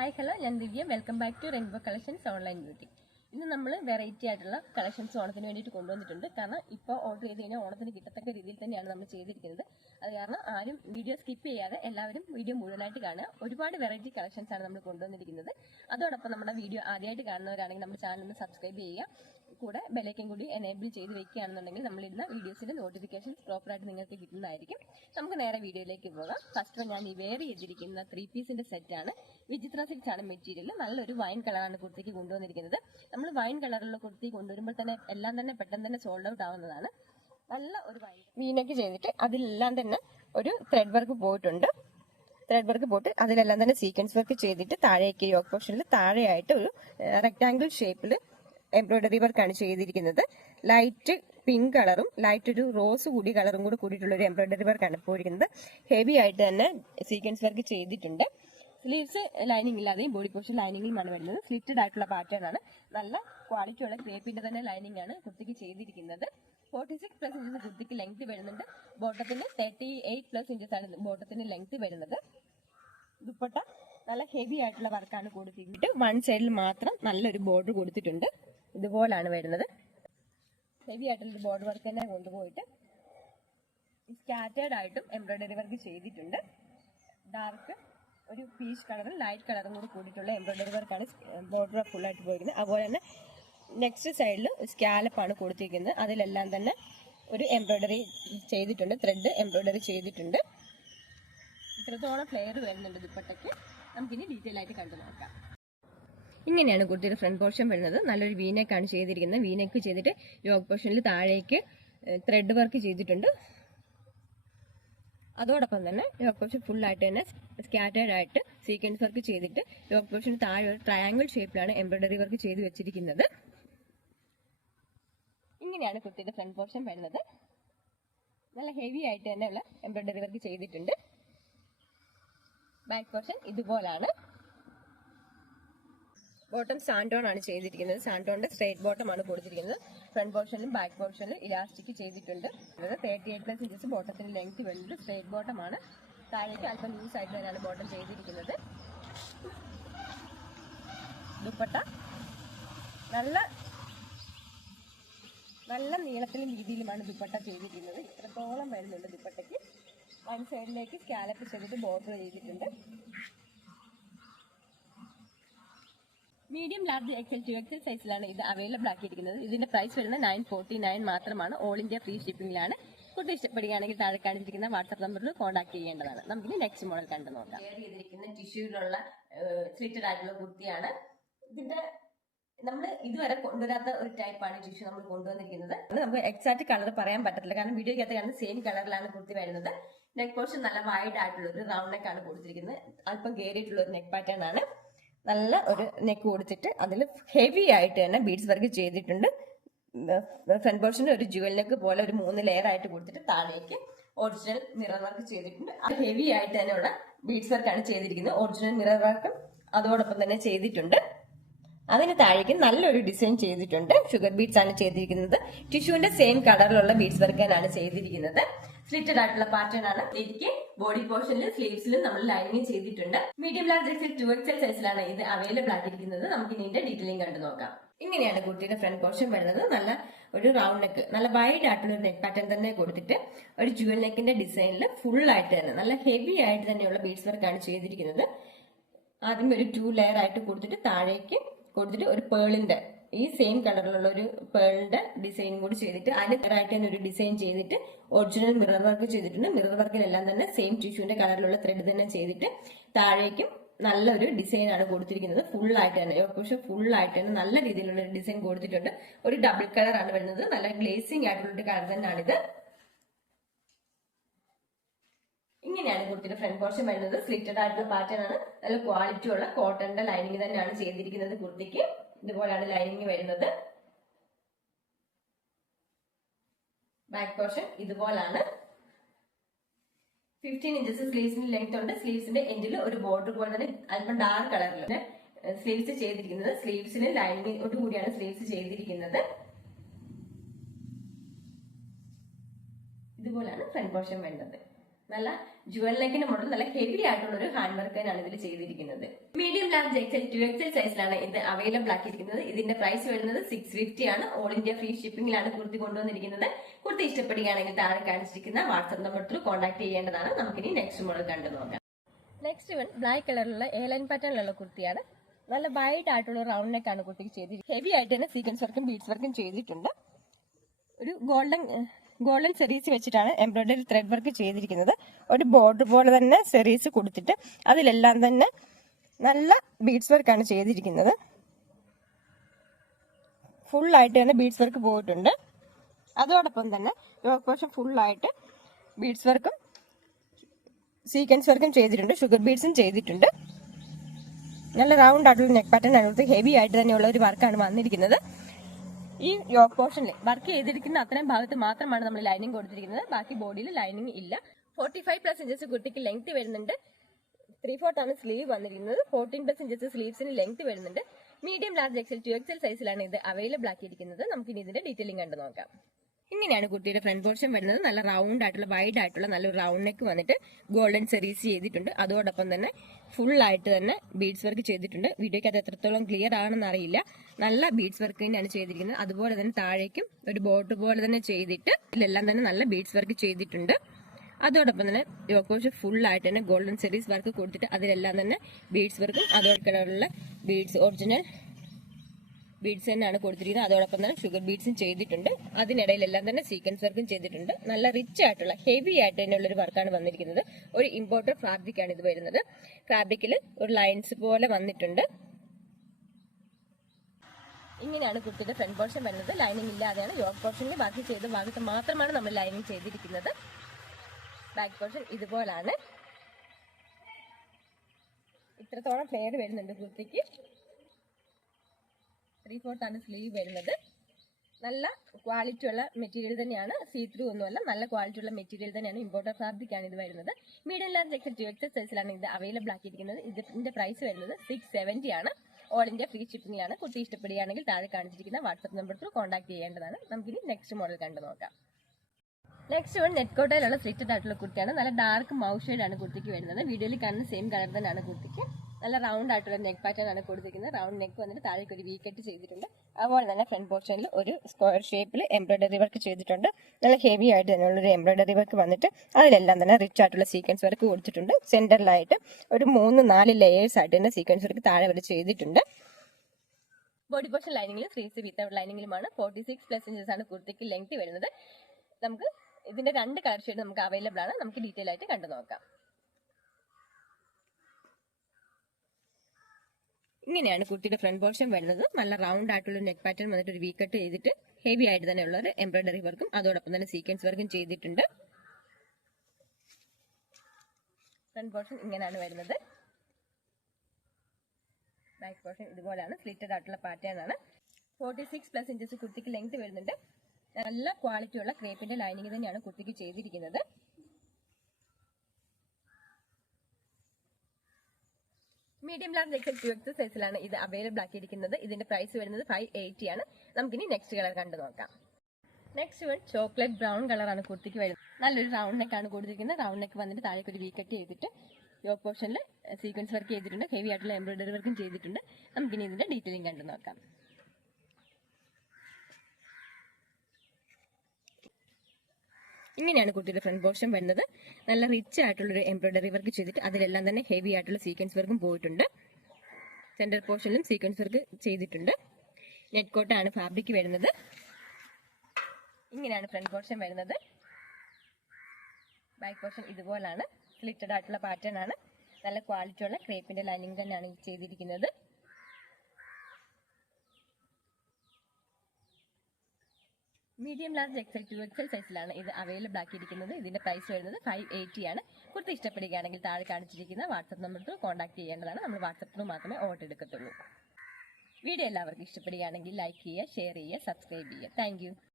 Hi hello, ഞാൻ Divya. Welcome back to rainbow collections online beauty. ഇന്ന് നമ്മൾ വെറൈറ്റി ആയിട്ടുള്ള കളക്ഷൻസ് ഓണത്തിന് വേണ്ടിയിട്ട് കൊണ്ടുവന്നിട്ടുണ്ട്. കാരണം ഇപ്പോൾ ഓർഡർ ചെയ്ത് കഴിഞ്ഞാൽ ഓണത്തിന് കിട്ടത്തക്ക രീതിയിൽ തന്നെയാണ് നമ്മൾ ചെയ്തിരിക്കുന്നത്. അത് കാരണം ആരും വീഡിയോ സ്കിപ്പ് ചെയ്യാതെ എല്ലാവരും വീഡിയോ മുഴുവനായിട്ട് കാണുക. ഒരുപാട് വെറൈറ്റി കളക്ഷൻസ് ആണ് നമ്മൾ കൊണ്ടുവന്നിരിക്കുന്നത്. അതോടൊപ്പം നമ്മുടെ വീഡിയോ ആദ്യമായിട്ട് കാണുന്നവരാണെങ്കിൽ നമ്മുടെ ചാനൽ ഒന്ന് സബ്സ്ക്രൈബ് ചെയ്യുക. കൂടെ ബെലൈക്കൻ കൂടി എനേബിൾ ചെയ്ത് വെക്കുകയാണെന്നുണ്ടെങ്കിൽ നമ്മളിടുന്ന വീഡിയോസിന്റെ നോട്ടിഫിക്കേഷൻസ് പ്രോപ്പറായിട്ട് നിങ്ങൾക്ക് കിട്ടുന്നതായിരിക്കും. നമുക്ക് നേരെ വീഡിയോയിലേക്ക് പോകാം. ഫസ്റ്റ് ഞാൻ ഈ വെയർ ചെയ്തിരിക്കുന്ന 3 പീസിന്റെ സെറ്റാണ്. വിചിത്ര സിൽക്സ് ആണ് മെറ്റീരിയൽ. നല്ലൊരു വൈൻ കളറാണ് കുർത്തിക്ക് കൊണ്ടുവന്നിരിക്കുന്നത്. നമ്മൾ വൈൻ കളറിലുള്ള കുർത്തി കൊണ്ടുവരുമ്പോൾ തന്നെ എല്ലാം തന്നെ പെട്ടെന്ന് തന്നെ സോൾഡ് ഔട്ട് ആവുന്നതാണ്. നല്ല ഒരു വൈൻ വീനൊക്കെ ചെയ്തിട്ട് അതിലെല്ലാം തന്നെ ഒരു ത്രെഡ് വർക്ക് പോയിട്ടുണ്ട്. ത്രെഡ് വർക്ക് പോയിട്ട് അതിലെല്ലാം തന്നെ സീക്വൻസ് വർക്ക് ചെയ്തിട്ട് താഴേക്ക് യോക്ക് പോർഷനിൽ താഴെയായിട്ട് ഒരു റെക്ടാംഗിൾ ഷേപ്പിൽ എംബ്രോയിഡറി വർക്കാണ് ചെയ്തിരിക്കുന്നത്. ലൈറ്റ് പിങ്ക് കളറും ലൈറ്റ് ഒരു റോസ് കൂടി കളറും കൂടി കൂടിയിട്ടുള്ള ഒരു എംബ്രോയിഡറി വർക്കാണ് പോയിരിക്കുന്നത്. ഹെവി ആയിട്ട് തന്നെ സീക്വൻസ് വർക്ക് ചെയ്തിട്ടുണ്ട്. സ്ലീവ്സ് ലൈനിങ് ഇല്ലാതെയും ബോഡി പോർഷൻ ലൈനിങ്ങുമാണ് വരുന്നത്. സ്ലിറ്റഡ് ആയിട്ടുള്ള പാറ്റേൺ ആണ്. നല്ല ക്വാളിറ്റി ഉള്ള ക്രേപ്പിന്റെ തന്നെ ലൈനിങ് ആണ് കുർത്തിക്ക് ചെയ്തിരിക്കുന്നത്. 46+ ഇഞ്ചസ് കുർത്തിക്ക് ലെങ്ത് വരുന്നുണ്ട്. ബോട്ടത്തിന് 38+ ഇഞ്ചസ് ആണ് ബോട്ടത്തിന് ലെങ്ത് വരുന്നത്. ദുപ്പട്ട നല്ല ഹെവി ആയിട്ടുള്ള വർക്കാണ് കൊടുത്തിട്ട് വൺ സൈഡിൽ മാത്രം നല്ലൊരു ബോർഡർ കൊടുത്തിട്ടുണ്ട്. ഇതുപോലാണ് വരുന്നത്. ഹെവി ആയിട്ടുള്ള ബോർഡർ വർക്ക് തന്നെ കൊണ്ടുപോയിട്ട് സ്കാറ്റേർഡ് ആയിട്ടും എംബ്രോയിഡറി വർക്ക് ചെയ്തിട്ടുണ്ട്. ഡാർക്ക് ഒരു പീച്ച് കളറും ലൈറ്റ് കളറും കൂടി കൂടിയിട്ടുള്ള എംബ്രോയിഡറി വർക്കാണ് ബോർഡർ ഫുൾ ആയിട്ട് പോയിരിക്കുന്നത്. അതുപോലെ തന്നെ നെക്സ്റ്റ് സൈഡിൽ സ്കാലപ്പാണ് കൊടുത്തിരിക്കുന്നത്. അതിലെല്ലാം തന്നെ ഒരു എംബ്രോയിഡറി ചെയ്തിട്ടുണ്ട്. ത്രെഡ് എംബ്രോയിഡറി ചെയ്തിട്ടുണ്ട്. ഇത്രത്തോളം ഫ്ലെയർ വരുന്നുണ്ട് ദുപ്പട്ടയ്ക്ക്. നമുക്കിനി ഡീറ്റെയിൽ ആയിട്ട് കണ്ടു നോക്കാം. ഇങ്ങനെയാണ് കുർത്തിയുടെ ഫ്രണ്ട് പോർഷൻ വരുന്നത്. നല്ലൊരു വീനെക്കാണ് ചെയ്തിരിക്കുന്നത്. വീനെക്ക് ചെയ്തിട്ട് യോക്ക് പോർഷനിൽ താഴേക്ക് ത്രെഡ് വർക്ക് ചെയ്തിട്ടുണ്ട്. അതോടൊപ്പം തന്നെ യോക്ക് പോർഷൻ ഫുൾ ആയിട്ട് തന്നെ സ്കാറ്റേർഡ് ആയിട്ട് സീക്വൻസ് വർക്ക് ചെയ്തിട്ട് യോക്ക് പോർഷൻ താഴെ ഒരു ട്രയാങ്കിൾ ഷേപ്പിലാണ് എംബ്രോയിഡറി വർക്ക് ചെയ്ത് വെച്ചിരിക്കുന്നത്. ഇങ്ങനെയാണ് കുർത്തിയുടെ ഫ്രണ്ട് പോർഷൻ വരുന്നത്. നല്ല ഹെവി ആയിട്ട് തന്നെ ഉള്ള എംബ്രോയിഡറി വർക്ക് ചെയ്തിട്ടുണ്ട്. ബാക്ക് പോർഷൻ ഇതുപോലാണ്. ബോട്ടം സാൻഡോൺ ആണ് ചെയ്തിരിക്കുന്നത്. സാൻഡോണിന്റെ സ്ട്രേറ്റ് ബോട്ടം ആണ് കൊടുത്തിരിക്കുന്നത്. ഫ്രണ്ട് പോർഷനിലും ബാക്ക് പോർഷനിലും ഇലാസ്റ്റിക് ചെയ്തിട്ടുണ്ട്. 38+ ഇഞ്ചസ് ബോട്ടത്തിന് ലെങ്ത് വരുന്നത്. സ്ട്രേറ്റ് ബോട്ടം ആണ്. താഴേക്ക് അല്പം ലൂസ് ആയിട്ട് തന്നെയാണ് ബോട്ടം ചെയ്തിരിക്കുന്നത്. ദുപ്പട്ട നല്ല നീളത്തിലും രീതിയിലുമാണ് ദുപ്പട്ട ചെയ്തിരിക്കുന്നത്. ഇത്രത്തോളം വരുന്നുണ്ട് ദുപ്പട്ടയ്ക്ക്. വൺ സൈഡിലേക്ക് സ്കാലപ്പ് ചെയ്തിട്ട് ബോർഡർ ചെയ്തിട്ടുണ്ട്. മീഡിയം, ലാർജ്, എക്സൽ, 2XL സൈസിലാണ് ഇത് അവൈലബിൾ ആക്കിയിരിക്കുന്നത്. ഇതിന്റെ പ്രൈസ് വരുന്നത് 949 മാത്രമാണ്. ഓൾ ഇന്ത്യ ഫ്രീ ഷിപ്പിംഗിലാണ്. കുട്ടി ഇഷ്ടപ്പെടുകയാണെങ്കിൽ താഴെ കാണിച്ചിരിക്കുന്ന വാട്സ്ആപ്പ് നമ്പറിൽ കോൺടാക്ട് ചെയ്യേണ്ടതാണ്. നമുക്കിനി നെക്സ്റ്റ് മോഡൽ കണ്ടു നോക്കാം. വെയർ ചെയ്തിരിക്കുന്ന ടിഷ്യൂലുള്ള സ്ലിറ്റഡ് ആയിട്ടുള്ള കുർത്തിയാണ്. ഇതിന്റെ നമ്മൾ ഇതുവരെ കൊണ്ടുവരാത്ത ഒരു ടൈപ്പാണ് ടിഷ്യൂ നമ്മൾ കൊണ്ടുവന്നിരിക്കുന്നത്. നമുക്ക് എക്സാക്ട് കളർ പറയാൻ പറ്റത്തില്ല, കാരണം വീഡിയോക്കകത്ത് കാണുന്ന സെയിം കളറിലാണ് കുർത്തി വരുന്നത്. നെക്ക് പോർഷൻ നല്ല വൈഡ് ആയിട്ടുള്ള ഒരു റൗണ്ട് നെക്ക് ആണ് കൊടുത്തിരിക്കുന്നത്. അല്പം കയറിയിട്ടുള്ള ഒരു നെക്ക് പാറ്റേൺ ആണ്. നല്ല ഒരു നെക്ക് കൊടുത്തിട്ട് അതിൽ ഹെവി ആയിട്ട് തന്നെ ബീഡ്സ് വർക്ക് ചെയ്തിട്ടുണ്ട്. ഫ്രണ്ട് പോർഷന് ഒരു ജുവൽ നെക്ക് പോലെ ഒരു 3 ലെയർ ആയിട്ട് കൊടുത്തിട്ട് താഴേക്ക് ഒറിജിനൽ മിറർ വർക്ക് ചെയ്തിട്ടുണ്ട്. അത് ഹെവി ആയിട്ട് തന്നെയുള്ള ബീഡ്സ് വർക്കാണ് ചെയ്തിരിക്കുന്നത്. ഒറിജിനൽ മിറർ വർക്കും അതോടൊപ്പം തന്നെ ചെയ്തിട്ടുണ്ട്. അതിന് താഴേക്ക് നല്ലൊരു ഡിസൈൻ ചെയ്തിട്ടുണ്ട്. ഷുഗർ ബീഡ്സ് ആണ് ചെയ്തിരിക്കുന്നത്. ടിഷ്യൂവിന്റെ സെയിം കളറിലുള്ള ബീഡ്സ് വർക്കാണ് ചെയ്തിരിക്കുന്നത്. സ്ലിറ്റഡ് ആയിട്ടുള്ള പാറ്റേൺ ആണ്. ഇതിക്ക് ബോഡി പോർഷനിലും സ്ലീവ്സിലും നമ്മൾ ലൈനിങ് ചെയ്തിട്ടുണ്ട്. മീഡിയം, ലാർജ്, എക്സൽ, 2XL സൈസിലാണ് ഇത് അവൈലബിൾ ആക്കിയിരിക്കുന്നത്. നമുക്ക് ഇതിന്റെ ഡീറ്റെയിലിംഗ് കണ്ടു നോക്കാം. ഇങ്ങനെയാണ് കുർത്തിയുടെ ഫ്രണ്ട് പോർഷൻ വരുന്നത്. നല്ല ഒരു റൗണ്ട് നെക്ക്, നല്ല വൈഡ് ആയിട്ടുള്ള ഒരു നെക്ക് പാറ്റേൺ തന്നെ കൊടുത്തിട്ട് ഒരു ജുവൽ നെക്കിന്റെ ഡിസൈനിൽ ഫുൾ ആയിട്ട് തന്നെ നല്ല ഹെവി ആയിട്ട് തന്നെയുള്ള ബീഡ്സ് വർക്കാണ് ചെയ്തിരിക്കുന്നത്. ആദ്യം ഒരു 2 ലെയർ ആയിട്ട് കൊടുത്തിട്ട് താഴേക്ക് കൊടുത്തിട്ട് ഒരു പേളിന്റെ ഈ സെയിം കളറിലുള്ള ഒരു പേളിന്റെ ഡിസൈൻ കൂടി ചെയ്തിട്ട് അതിന് ആയിട്ട് തന്നെ ഒരു ഡിസൈൻ ചെയ്തിട്ട് ഒറിജിനൽ മിറർ വർക്ക് ചെയ്തിട്ടുണ്ട്. മിറർ വർക്കിലെല്ലാം തന്നെ സെയിം ടിഷ്യൂന്റെ കളറിലുള്ള ത്രെഡ് തന്നെ ചെയ്തിട്ട് താഴേക്കും നല്ലൊരു ഡിസൈൻ ആണ് കൊടുത്തിരിക്കുന്നത്. ഫുൾ ആയിട്ട് തന്നെ പക്ഷെ ഫുൾ ആയിട്ട് തന്നെ നല്ല രീതിയിലുള്ള ഡിസൈൻ കൊടുത്തിട്ടുണ്ട്. ഒരു ഡബിൾ കളർ ആണ് വരുന്നത്. നല്ല ഗ്ലേസിംഗ് ആയിട്ടുള്ള ഒരു കളർ തന്നെയാണിത്. ഇങ്ങനെയാണ് കുർത്തിയുടെ ഫ്രണ്ട് പോർഷൻ വരുന്നത്. സ്ലിറ്റഡ് ആയിട്ടുള്ള പാറ്റേൺ ആണ്. നല്ല ക്വാളിറ്റി ഉള്ള കോട്ടന്റെ ലൈനിങ് തന്നെയാണ് ചെയ്തിരിക്കുന്നത്. കുർത്തിക്ക് ഇതുപോലെയാണ് ലൈനിങ് വരുന്നത്. ബാക്ക് പോർഷൻ ഇതുപോലാണ്. 15 ഇഞ്ചസ് സ്ലീവ്സിന് ലെങ്ത് ഉണ്ട്. സ്ലീവ്സിന്റെ എൻഡിൽ ഒരു ബോർഡർ പോലെ തന്നെ അല്പം ഡാർക്ക് കളറിൽ സ്ലീവ്സ് ചെയ്തിരിക്കുന്നത്. സ്ലീവ്സിന് ലൈനിങ്ങോട് കൂടിയാണ് സ്ലീവ്സ് ചെയ്തിരിക്കുന്നത്. ഇതുപോലാണ് ഫ്രണ്ട് പോർഷൻ വരുന്നത്. നല്ല ജുവൽ നെക്കിന്റെ മോഡൽ നല്ല ഹെവി ആയിട്ടുള്ള ഒരു ഹാൻഡ് വർക്ക് ആണ് ഇതിൽ ചെയ്തിരിക്കുന്നത്. മീഡിയം ലാർജ് എക്സൽ 2XL സൈസിലാണ് ഇത് അവൈലബിൾ ആക്കിയിരിക്കുന്നത്. ഇതിന്റെ പ്രൈസ് വരുന്നത് 650 ആണ്. ഓൾ ഇന്ത്യ ഫ്രീ ഷിപ്പിംഗിലാണ് കുർത്തി കൊണ്ടുവന്നിരിക്കുന്നത്. കുർത്തി ഇഷ്ടപ്പെടുകയാണെങ്കിൽ താഴെ കാണിച്ചിരിക്കുന്ന വാട്സ്ആപ്പ് നമ്പർ ത്രൂ കോൺടാക്ട് ചെയ്യേണ്ടതാണ്. നമുക്കിനി നെക്സ്റ്റ് മോഡൽ കണ്ടു നോക്കാം. നെക്സ്റ്റ് വൺ ബ്ലാക്ക് കളറിലുള്ള എയർലൈൻ പാറ്റേണിലുള്ള കുർത്തിയാണ്. നല്ല വൈഡ് ആയിട്ടുള്ള റൗണ്ട് നെക്ക് ആണ് കുർത്തിക്ക് ചെയ്തിരിക്കുന്നത്. ഹെവി ആയിട്ട് തന്നെ സീക്വൻസ് വർക്കും ബീഡ്സ് വർക്കും ചെയ്തിട്ടുണ്ട്. ഒരു ഗോൾഡൻ സെറീസ് വെച്ചിട്ടാണ് എംബ്രോയിഡറി ത്രെഡ് വർക്ക് ചെയ്തിരിക്കുന്നത്. ഒരു ബോർഡർ പോലെ തന്നെ സെറീസ് കൊടുത്തിട്ട് അതിലെല്ലാം തന്നെ നല്ല ബീഡ്സ് വർക്കാണ് ചെയ്തിരിക്കുന്നത്. ഫുള്ളായിട്ട് തന്നെ ബീഡ്സ് വർക്ക് പോയിട്ടുണ്ട്. അതോടൊപ്പം തന്നെ യോക്ക് പോർഷൻ ഫുള്ളായിട്ട് ബീഡ്സ് വർക്കും സീക്വൻസ് വർക്കും ചെയ്തിട്ടുണ്ട്. ഷുഗർ ബീഡ്സും ചെയ്തിട്ടുണ്ട്. നല്ല റൗണ്ട് ആയിട്ടുള്ള നെക്ക് പാറ്റേൺ ആണ്. ഹെവി ആയിട്ട് തന്നെയുള്ള ഒരു വർക്കാണ് വന്നിരിക്കുന്നത്. ഈ യോക്ക് പോർഷനിൽ വർക്ക് ചെയ്തിരിക്കുന്ന അത്രയും ഭാഗത്ത് മാത്രമാണ് നമ്മൾ ലൈനിങ് കൊടുത്തിരിക്കുന്നത്. ബാക്കി ബോഡിയിൽ ലൈനിങ് ഇല്ല. 45+ ഇഞ്ചസ് കുർത്തിക്ക് ലെങ്ത് വരുന്നുണ്ട്. 3/4 ആണ് സ്ലീവ് വന്നിരിക്കുന്നത്. 14+ ഇഞ്ചസ് സ്ലീവ്സിന് ലെങ്ത് വരുന്നുണ്ട്. മീഡിയം ലാർജ് എക്സൽ 2XL സൈസിലാണ് ഇത് അവൈലബിൾ ആക്കിയിരിക്കുന്നത്. നമുക്ക് ഇനി ഇതിന്റെ ഡീറ്റെയിലിംഗ് കണ്ടു നോക്കാം. ഇങ്ങനെയാണ് കുർത്തിയുടെ ഫ്രണ്ട് പോർഷൻ വരുന്നത്. നല്ല റൗണ്ട് ആയിട്ടുള്ള വൈഡ് ആയിട്ടുള്ള നല്ലൊരു റൗണ്ട് നെക്ക് വന്നിട്ട് ഗോൾഡൻ സെറീസ് ചെയ്തിട്ടുണ്ട്. അതോടൊപ്പം തന്നെ ഫുൾ ആയിട്ട് തന്നെ ബീഡ്സ് വർക്ക് ചെയ്തിട്ടുണ്ട്. വീഡിയോയ്ക്ക് അത് എത്രത്തോളം ക്ലിയർ ആണെന്ന് അറിയില്ല. നല്ല ബീഡ്സ് വർക്ക് തന്നെയാണ് ചെയ്തിരിക്കുന്നത്. അതുപോലെ തന്നെ താഴേക്കും ഒരു ബോട്ട് പോലെ തന്നെ ചെയ്തിട്ട് ഇതിലെല്ലാം തന്നെ നല്ല ബീഡ്സ് വർക്ക് ചെയ്തിട്ടുണ്ട്. അതോടൊപ്പം തന്നെ യോക്ക് പോർഷൻ ഫുൾ ആയിട്ട് തന്നെ ഗോൾഡൻ സെറീസ് വർക്ക് കൊടുത്തിട്ട് അതിലെല്ലാം തന്നെ ബീഡ്സ് വർക്കും അതോടൊപ്പമുള്ള ബീഡ്സ് ഒറിജിനൽ ബീഡ്സ് തന്നെയാണ് കൊടുത്തിരിക്കുന്നത്. അതോടൊപ്പം തന്നെ ഷുഗർ ബീഡ്സും ചെയ്തിട്ടുണ്ട്. അതിനിടയിലെല്ലാം തന്നെ സീക്വൻസ് വർക്കും ചെയ്തിട്ടുണ്ട്. നല്ല റിച്ച് ആയിട്ടുള്ള ഹെവി ആയിട്ട് തന്നെയുള്ള ഒരു വർക്കാണ് വന്നിരിക്കുന്നത്. ഒരു ഇമ്പോർട്ടഡ് ഫാബ്രിക് ആണ് ഇത് വരുന്നത്. ഫാബ്രിക്കിൽ ഒരു ലൈൻസ് പോലെ വന്നിട്ടുണ്ട്. ഇങ്ങനെയാണ് കുർത്തിയുടെ ഫ്രണ്ട് പോർഷൻ വരുന്നത്. ലൈനിങ് ഇല്ലാതെയാണ്. യോക്ക് പോർഷനിൽ ബാക്കി ചെയ്ത ഭാഗത്ത് മാത്രമാണ് നമ്മൾ ലൈനിങ് ചെയ്തിരിക്കുന്നത്. ബാക്ക് പോർഷൻ ഇതുപോലാണ്. ഇത്രത്തോളം ഫ്ലെയർ വരുന്നുണ്ട് കുർത്തിക്ക്. 3/4 ആണ് സ്ലീവ് വരുന്നത്. നല്ല ക്വാളിറ്റി ഉള്ള മെറ്റീരിയൽ തന്നെയാണ്. സീ ത്രൂ ഒന്നുമല്ല, നല്ല ക്വാളിറ്റി ഉള്ള മെറ്റീരിയൽ തന്നെയാണ്. ഇമ്പോർട്ടഡ് ഫാബ്രിക് ആണ് ഇത് വരുന്നത്. മീഡിയം ലാർജ് എക്സൽ 2XL സൈസിലാണ് ഇത് അവൈലബിൾ ആക്കിയിരിക്കുന്നത്. ഇതിന്റെ പ്രൈസ് വരുന്നത് 670 ആണ്. ഓൾ ഇന്ത്യ ഫ്രീ ഷിപ്പിംഗിലാണ്. കുട്ടി ഇഷ്ടപ്പെടുകയാണെങ്കിൽ താഴെ കാണിച്ചിരിക്കുന്ന വാട്സ്ആപ്പ് നമ്പർ ത്രൂ കോൺടാക്ട് ചെയ്യേണ്ടതാണ്. നമുക്കിനി നെക്സ്റ്റ് മോഡൽ കണ്ടു നോക്കാം. നെക്സ്റ്റ് വൺ നെറ്റ് കോട്ടയിലുള്ള സ്ലിറ്റഡ് ആയിട്ടുള്ള കുർത്തിയാണ്. നല്ല ഡാർക്ക് മൗത്ത് ഷെയ്ഡ് ആണ് കുർത്തിക്ക് വരുന്നത്. വീഡിയോയിൽ കാണുന്ന സെയിം കളർ തന്നെയാണ് കുർത്തിക്ക്. നല്ല റൗണ്ട് ആയിട്ടുള്ള നെക്ക് പാറ്റേൺ ആണ് കൊടുത്തിരിക്കുന്നത്. റൗണ്ട് നെക്ക് വന്നിട്ട് താഴേക്ക് ഒരു വീക്കറ്റ് ചെയ്തിട്ടുണ്ട്. അതുപോലെ തന്നെ ഫ്രണ്ട് പോർഷനിൽ ഒരു സ്ക്വയർ ഷേപ്പിൽ എംബ്രോയിഡറി വർക്ക് ചെയ്തിട്ടുണ്ട്. നല്ല ഹെവി ആയിട്ട് തന്നെയുള്ള ഒരു എംബ്രോയിഡറി വർക്ക് വന്നിട്ട് അതിലെല്ലാം തന്നെ റിച്ച് ആയിട്ടുള്ള സീക്വൻസ് വർക്ക് കൊടുത്തിട്ടുണ്ട്. സെന്ററിലായിട്ട് ഒരു 3-4 ലെയേഴ്സ് ആയിട്ട് തന്നെ സീക്വൻസ് വർക്ക് താഴെ വരെ ചെയ്തിട്ടുണ്ട്. ബോഡി പോർഷൻ ലൈനിങ്ങിലും സ്ലീവ്സ് വിത്തൗട്ട് ലൈനിങ്ങിലുമാണ്. 46+ ഇഞ്ചസ് ആണ് കുർത്തിക്ക് ലെങ്ത് വരുന്നത്. നമുക്ക് ഇതിന്റെ 2 കളർ ഷെയ്ഡ് നമുക്ക് അവൈലബിൾ ആണ്. നമുക്ക് ഡീറ്റെയിൽ ആയിട്ട് കണ്ടു നോക്കാം. ഇങ്ങനെയാണ് കുർത്തിയുടെ ഫ്രണ്ട് പോർഷൻ വരുന്നത്. നല്ല റൗണ്ട് ആയിട്ടുള്ള നെക്ക് പാറ്റേൺ വന്നിട്ട് ഒരു വീക്കട്ട് ചെയ്തിട്ട് ഹെവി ആയിട്ട് തന്നെയുള്ള ഒരു എംബ്രോയിഡറി വർക്കും അതോടൊപ്പം തന്നെ സീക്വൻസ് വർക്കും ചെയ്തിട്ടുണ്ട്. ഫ്രണ്ട് പോർഷൻ ഇങ്ങനെയാണ് വരുന്നത്. ബാക്ക് പോർഷൻ ഇതുപോലെയാണ്. സ്ലിറ്റഡ് ആയിട്ടുള്ള പാറ്റേൺ ആണ്. 46+ ഇഞ്ചസ് കുർത്തിക്ക് ലെങ്ത് വരുന്നുണ്ട്. നല്ല ക്വാളിറ്റി ഉള്ള ക്രേപ്പിന്റെ ലൈനിങ് തന്നെയാണ് കുർത്തിക്ക് ചെയ്തിരിക്കുന്നത്. മീഡിയം ലാർജ് എക്സൽ 2XL സൈസിലാണ് ഇത് അവൈലബിൾ ആക്കിയിരിക്കുന്നത്. ഇതിന്റെ പ്രൈസ് വരുന്നത് 580 ആണ്. നമുക്കിനി നെക്സ്റ്റ് കളർ കണ്ടു നോക്കാം. നെക്സ്റ്റ് വൺ ചോക്ലേറ്റ് ബ്രൗൺ കളറാണ് കുർത്തിക്ക് വരുന്നത്. നല്ലൊരു റൗണ്ട് നെക്ക് ആണ് കൊടുത്തിരിക്കുന്നത്. റൗണ്ട് നെക്ക് വന്നിട്ട് താഴേക്ക് ഒരു വീക്കട്ട് ചെയ്തിട്ട് യോക്ക് പോർഷനിൽ സീക്വൻസ് വർക്ക് ചെയ്തിട്ടുണ്ട്. ഹെവി ആയിട്ടുള്ള എംബ്രോയിഡറി വർക്കും ചെയ്തിട്ടുണ്ട്. നമുക്കിനി ഇതിന്റെ ഡീറ്റെയിലിംഗ് കണ്ടു നോക്കാം. ഇങ്ങനെയാണ് കുട്ടിയുടെ ഫ്രണ്ട് പോർഷൻ വരുന്നത്. നല്ല റിച്ച് ആയിട്ടുള്ളൊരു എംബ്രോയിഡറി വർക്ക് ചെയ്തിട്ട് അതിലെല്ലാം തന്നെ ഹെവി ആയിട്ടുള്ള സീക്വൻസ് വർക്കും പോയിട്ടുണ്ട്. സെന്റർ പോർഷനിലും സീക്വൻസ് വർക്ക് ചെയ്തിട്ടുണ്ട്. നെറ്റ് കോട്ടാണ് ഫാബ്രിക് വരുന്നത്. ഇങ്ങനെയാണ് ഫ്രണ്ട് പോർഷൻ വരുന്നത്. ബാക്ക് പോർഷൻ ഇതുപോലാണ്. സ്ലിറ്റഡ് ആയിട്ടുള്ള പാറ്റേൺ ആണ്. നല്ല ക്വാളിറ്റി ഉള്ള ക്രേപ്പിന്റെ ലൈനിങ് തന്നെയാണ് ചെയ്തിരിക്കുന്നത്. മീഡിയം ലാർജ് എക്സൽ 2XL സൈസിലാണ് ഇത് അവൈലബിൾ ആക്കിയിരിക്കുന്നത്. ഇതിന്റെ പ്രൈസ് വരുന്നത് 580 ആണ്. കുർത്തി ഇഷ്ടപ്പെടുകയാണെങ്കിൽ താഴെ കാണിച്ചിരിക്കുന്ന വാട്സ്ആപ്പ് നമ്പറിൽ കോൺടാക്ട് ചെയ്യേണ്ടതാണ്. നമ്മൾ വാട്സ്ആപ്പിൽ മാത്രമേ ഓർഡർ എടുക്കത്തുള്ളൂ. വീഡിയോ എല്ലാവർക്കും ഇഷ്ടപ്പെടുകയാണെങ്കിൽ ലൈക്ക് ചെയ്യുക, ഷെയർ ചെയ്യുക, സബ്സ്ക്രൈബ് ചെയ്യുക. താങ്ക്